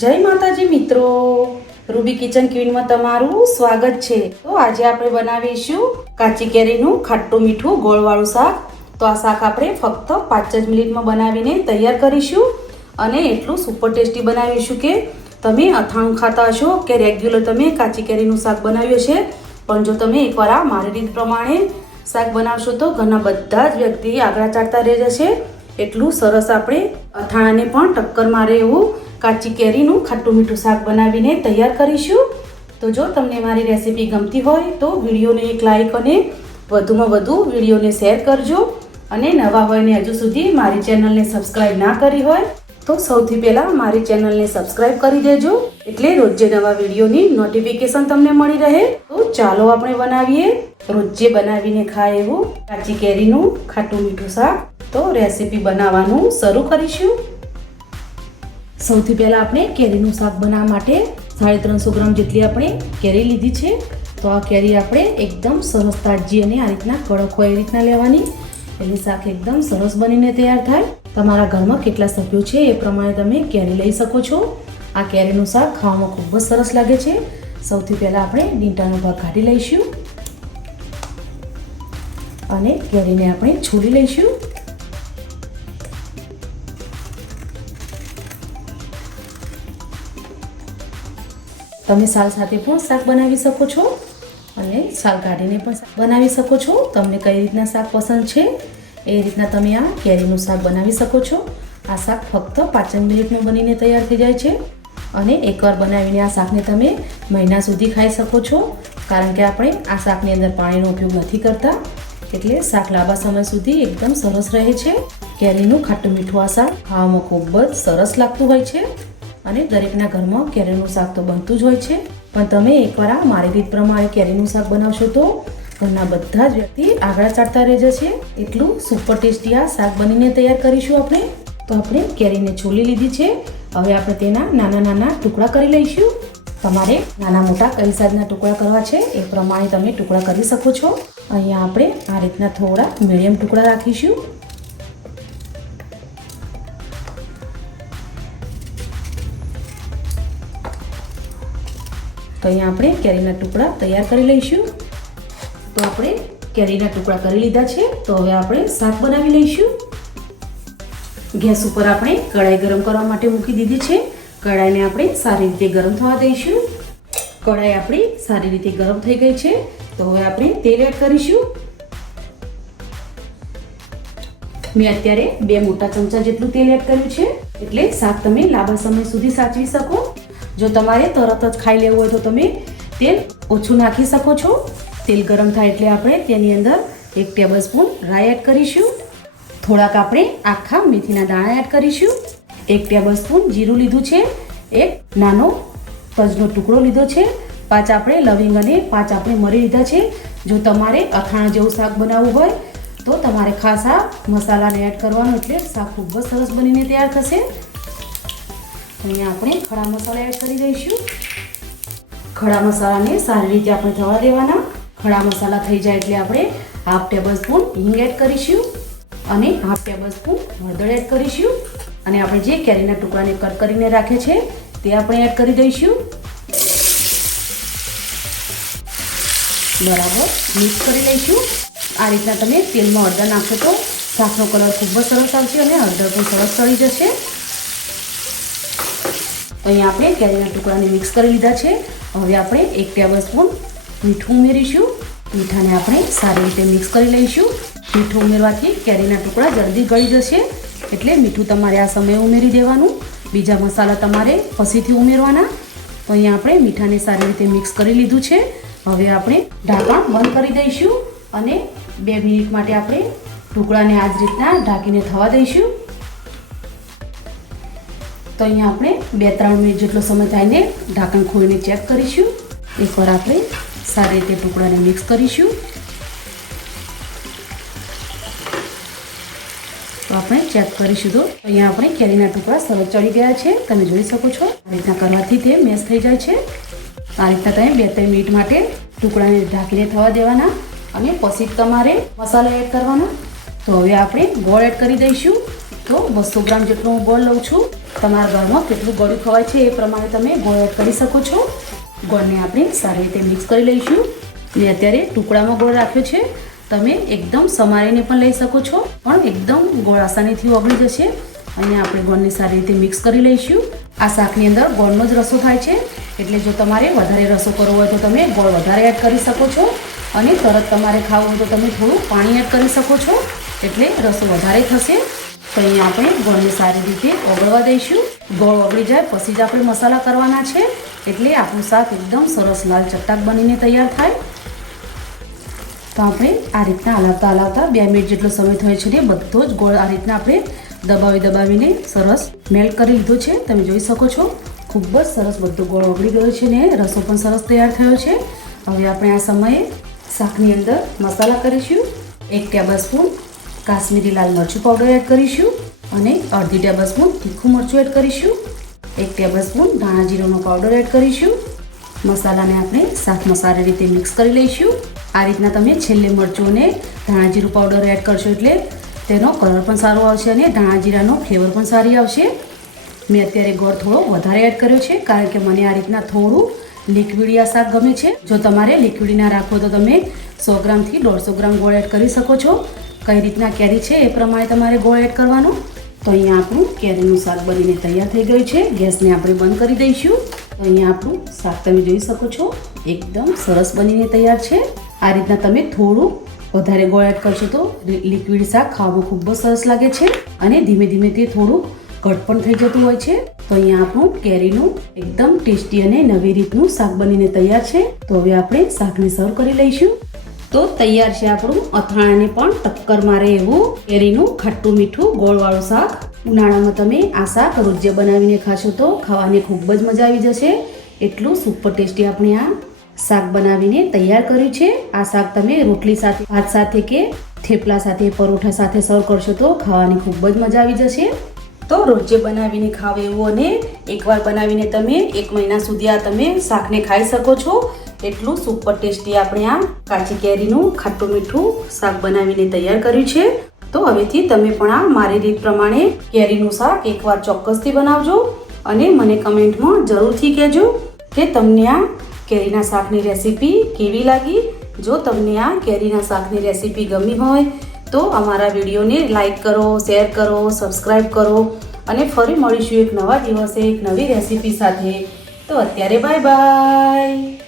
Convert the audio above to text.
જય માતાજી મિત્રો. રૂબી કિચન ક્વીનમાં તમારું સ્વાગત છે. તો આજે આપણે બનાવીશું કાચી કેરીનું ખાટું મીઠું ગોળવાળું શાક. તો આ શાક આપણે ફક્ત પાંચ જ મિનિટમાં બનાવીને તૈયાર કરીશું. અને એટલું સુપર ટેસ્ટી બનાવીશું કે તમે અથાણું ખાતા હશો કે રેગ્યુલર તમે કાચી કેરીનું શાક બનાવ્યું છે પણ જો તમે એકવાર આ મારી રીત પ્રમાણે શાક બનાવશો તો ઘરના બધા જ વ્યક્તિ આગળ ચાટતા રહી જશે. એટલું સરસ આપણે અથાણાને પણ ટક્કર મારે એવું કાચી કેરીનું ખાટું મીઠું શાક બનાવીને તૈયાર કરીશું. તો જો તમને મારી રેસીપી ગમતી હોય તો વિડીયોને એક લાઇક અને વધુમાં વધુ વિડીયોને શેર કરજો. અને નવા હોય ને હજુ સુધી મારી ચેનલને સબસ્ક્રાઈબ ના કરી હોય તો સૌથી પહેલાં મારી ચેનલને સબસ્ક્રાઈબ કરી દેજો. એટલે રોજે નવા વિડીયોની નોટિફિકેશન તમને મળી રહે. તો ચાલો આપણે બનાવીએ. રોજે બનાવીને ખાય એવું કાચી કેરીનું ખાટું મીઠું શાક. તો રેસીપી બનાવવાનું શરૂ કરીશું. સૌથી પહેલાં આપણે કેરીનું શાક બનાવવા માટે સાડી ત્રણસો ગ્રામ જેટલી આપણે કેરી લીધી છે. તો આ કેરી આપણે એકદમ સરસ તાજી અને આ રીતના કડક હોય એ રીતના લેવાની. એટલે શાક એકદમ સરસ બનીને તૈયાર થાય. તમારા ઘરમાં કેટલા સભ્યો છે એ પ્રમાણે તમે કેરી લઈ શકો છો. આ કેરીનું શાક ખાવામાં ખૂબ જ સરસ લાગે છે. સૌથી પહેલાં આપણે ડીંટાનો ભાગ કાઢી લઈશું. અને કેરીને આપણે છોડી લઈશું. તમે સાલ સાથે પણ શાક બનાવી શકો છો અને સાલ કાઢીને પણ બનાવી શકો છો. તમને કઈ રીતના શાક પસંદ છે, એ રીતના તમે આ કેરીનું શાક બનાવી શકો છો. આ શાક ફક્ત પાંચેક મિનિટનું બનીને તૈયાર થઈ જાય છે અને એકવાર બનાવીને આ શાકને તમે મહિના સુધી ખાઈ શકો છો. કારણ કે આપણે આ શાકની અંદર પાણીનો ઉપયોગ નથી કરતા, એટલે શાક લાંબા સમય સુધી એકદમ સરસ રહે છે. કેરીનું ખાટું મીઠું આ શાક ખાવામાં ખૂબ જ સરસ લાગતું હોય છે. અને દરેકના ઘરમાં કેરીનું શાક તો બનતું જ હોય છે. પણ તમે એકવાર આ મારી રીત પ્રમાણે કેરીનું શાક બનાવશો તો ઘરના બધા જ વ્યક્તિ આગળ ચાલતા રહી જશે એટલું સુપર ટેસ્ટી આ શાક બનીને તૈયાર કરીશું આપણે. તો આપણે કેરીને છોલી લીધી છે. હવે આપણે તેના નાના નાના ટુકડા કરી લઈશું. તમારે નાના મોટા કઈ સાઈઝના ટુકડા કરવા છે એ પ્રમાણે તમે ટુકડા કરી શકો છો. અહીંયા આપણે આ રીતના થોડા મીડિયમ ટુકડા રાખીશું. તો અહીંયા આપણે કેરીના ટુકડા તૈયાર કરી લઈશું. તો આપણે કેરીના ટુકડા કરી લીધા છે. તો હવે આપણે શાક બનાવી લઈશું. ગેસ ઉપર આપણે કઢાઈ ગરમ કરવા માટે મૂકી દીધી છે. કઢાઈને આપણે સારી રીતે ગરમ થવા દઈશું. કઢાઈ આપણી સારી રીતે ગરમ થઈ ગઈ છે. તો હવે આપણે તેલ એડ કરીશું. મેં અત્યારે બે મોટા ચમચા જેટલું તેલ એડ કર્યું છે. એટલે શાક તમે લાંબા સમય સુધી સાચવી શકો. જો તમારે તરત જ ખાઈ લેવું હોય તો તમે તેલ ઓછું નાખી શકો છો. તેલ ગરમ થાય એટલે આપણે તેની અંદર એક ટેબલ સ્પૂન રાઈ એડ કરીશું. થોડાક આપણે આખા મેથીના દાણા એડ કરીશું. એક ટેબલ સ્પૂન જીરું લીધું છે. એક નાનો તજનો ટુકડો લીધો છે. પાંચ આપણે લવિંગ અને પાંચ આપણે મરી લીધા છે. જો તમારે અથાણા જેવું શાક બનાવવું હોય તો તમારે ખાસા મસાલાને એડ કરવાનો એટલે શાક ખૂબ જ સરસ બનીને તૈયાર થશે. અહીંયા આપણે ખડા મસાલા એડ કરી દઈશું. ખડા મસાલાને સારી રીતે આપણે થવા દેવાના. ખડા મસાલા થઈ જાય એટલે આપણે હાફ ટેબલ સ્પૂન હિંગ એડ કરીશું અને હાફ ટેબલ સ્પૂન હળદર એડ કરીશું. અને આપણે જે કેરીના ટુકડાને કટ કરીને રાખે છે તે આપણે એડ કરી દઈશું. બરાબર મિક્સ કરી લઈશું. આ રીતના તમે તેલમાં હળદર નાખશો તો શાકનો કલર ખૂબ જ સરસ આવશે અને હળદર પણ સરસ ચડી જશે. અહીંયા આપણે કેરીના ટુકડાને મિક્સ કરી લીધા છે. હવે આપણે એક ટેબલ સ્પૂન મીઠું ઉમેરીશું. મીઠાને આપણે સારી રીતે મિક્સ કરી લઈશું. મીઠું ઉમેરવાથી કેરીના ટુકડા જલ્દી ગળી જશે. એટલે મીઠું તમારે આ સમયે ઉમેરી દેવાનું. બીજા મસાલા તમારે પછીથી ઉમેરવાના. તો અહીંયા આપણે મીઠાને સારી રીતે મિક્સ કરી લીધું છે. હવે આપણે ઢાંકણ બંધ કરી દઈશું અને બે મિનિટ માટે આપણે ટુકડાને આ જ રીતના ઢાંકીને થવા દઈશું. તો અહીંયા આપણે બે ત્રણ મિનિટ જેટલો સમય થાય ને ઢાંકણ ખોલીને ચેક કરીશું. એકવાર આપણે સારી રીતે ટુકડાને મિક્સ કરીશું. તો આપણે ચેક કરીશું તો અહીંયા આપણે કેરીના ટુકડા સરસ ચડી ગયા છે. તમે જોઈ શકો છો. આ રીતના કરવાથી તે મેશ થઈ જાય છે. આ રીતના તમે બે ત્રણ મિનિટ માટે ટુકડાને ઢાંકીને થવા દેવાના અને પછી તમારે મસાલા એડ કરવાના. તો હવે આપણે ગોળ એડ કરી દઈશું. તો બસો ગ્રામ જેટલો હું ગોળ લઉં છું. તમારા ઘરમાં કેટલું ગળ્યું ખવાય છે એ પ્રમાણે તમે ગોળ એડ કરી શકો છો. ગોળને આપણે સારી રીતે મિક્સ કરી લઈશું. મેં અત્યારે ટુકડામાં ગોળ રાખ્યો છે. તમે એકદમ સમારીને પણ લઈ શકો છો. પણ એકદમ ગોળ આસાનીથી ઓગળી જશે. અને આપણે ગોળને સારી રીતે મિક્સ કરી લઈશું. આ શાકની અંદર ગોળનો જ રસો થાય છે. એટલે જો તમારે વધારે રસો કરવો હોય તો તમે ગોળ વધારે એડ કરી શકો છો. અને તરત તમારે ખાવું હોય તો તમે થોડું પાણી એડ કરી શકો છો. એટલે રસો વધારે થશે. તો અહીંયા આપણે ગોળને સારી રીતે ઓગળવા દઈશું. ગોળ ઓગળી જાય પછી જ આપણે મસાલા કરવાના છે. એટલે આપણું શાક એકદમ સરસ લાલ ચટાક બનીને તૈયાર થાય. તો આપણે આ રીતના હલાવતા હલાવતા બે મિનિટ જેટલો સમય થયો છે ને, બધો જ ગોળ આ રીતના આપણે દબાવી દબાવીને સરસ મેલ્ટ કરી લીધો છે. તમે જોઈ શકો છો, ખૂબ જ સરસ બધો ગોળ ઓગળી ગયો છે ને, રસો પણ સરસ તૈયાર થયો છે. હવે આપણે આ સમયે શાકની અંદર મસાલા કરીશું. એક ટેબલ સ્પૂન કાશ્મીરી લાલ મરચું પાવડર એડ કરીશું અને અડધી ટેબલ તીખું મરચું એડ કરીશું. એક ટેબલ ધાણા જીરોનો પાવડર એડ કરીશું. મસાલાને આપણે શાકમાં સારી રીતે મિક્સ કરી લઈશું. આ રીતના તમે છેલ્લે મરચું અને ધાણા જીરું પાવડર એડ કરશો એટલે તેનો કલર પણ સારો આવશે અને ધાણા જીરાનો ફ્લેવર પણ સારી આવશે. મેં અત્યારે ગોળ થોડો વધારે એડ કર્યો છે, કારણ કે મને આ રીતના થોડું લિક્વિડી આ શાક ગમે છે. જો તમારે લિક્વિડી ના રાખવો તો તમે સો ગ્રામથી દોઢસો ગ્રામ ગોળ એડ કરી શકો છો. કઈ રીતના કેરી છે એ પ્રમાણે તમારે ગોળ એડ કરવાનું. તો અહીંયા આપણું કેરીનું શાક બનીને તૈયાર થઈ ગયું છે. ગેસને આપણે બંધ કરી દઈશું. તો અહીંયા આપણું શાક તમે જોઈ શકો છો. એકદમ સરસ બનીને તૈયાર છે. આ રીતના તમે થોડું વધારે ગોળ એડ કરશો તો લિક્વિડ શાક ખાવામાં ખૂબ જ સરસ લાગે છે. અને ધીમે ધીમે તે થોડું ઘટ પણ થઈ જતું હોય છે. તો અહીંયા આપણું કેરીનું એકદમ ટેસ્ટી અને નવી રીતનું શાક બનીને તૈયાર છે. તો હવે આપણે શાકને સર્વ કરી લઈશું. તો તૈયાર છે આપણું અથાણાને પણ ટક્કર મારે એવું કેરીનું ખાટું મીઠું, ગોળવાળું શાક. ઉનાળામાં તમે આ શાક રોજે બનાવીને ખાશો તો ખાવાની ખૂબ જ મજા આવી જશે. એટલું સુપર ટેસ્ટી આપણે આ શાક બનાવીને તૈયાર કર્યું છે. આ શાક તમે રોટલી સાથે, ભાત સાથે કે થેપલા સાથે, પરોઠા સાથે સર્વ કરશો તો ખાવાની ખૂબ જ મજા આવી જશે. તો રોજે બનાવીને ખાવ એવું અને એકવાર બનાવીને તમે એક મહિના સુધી આ તમે શાકને ખાઈ શકો છો. એટલું સુપર ટેસ્ટી આપણે આ કાચી કેરીનું ખાટું મીઠું શાક બનાવીને તૈયાર કર્યું છે. તો હવેથી તમે પણ આ મારી રીત પ્રમાણે કેરીનું શાક એકવાર ચોક્કસથી બનાવજો અને મને કમેન્ટમાં જરૂરથી કહેજો કે તમને આ કેરીના શાકની રેસીપી કેવી લાગી. જો તમને આ કેરીના શાકની રેસીપી ગમી હોય તો અમારા વિડીયોને લાઈક કરો, શેર કરો, સબસ્ક્રાઈબ કરો અને ફરી મળીશું એક નવા દિવસે એક નવી રેસીપી સાથે. તો અત્યારે બાય બાય.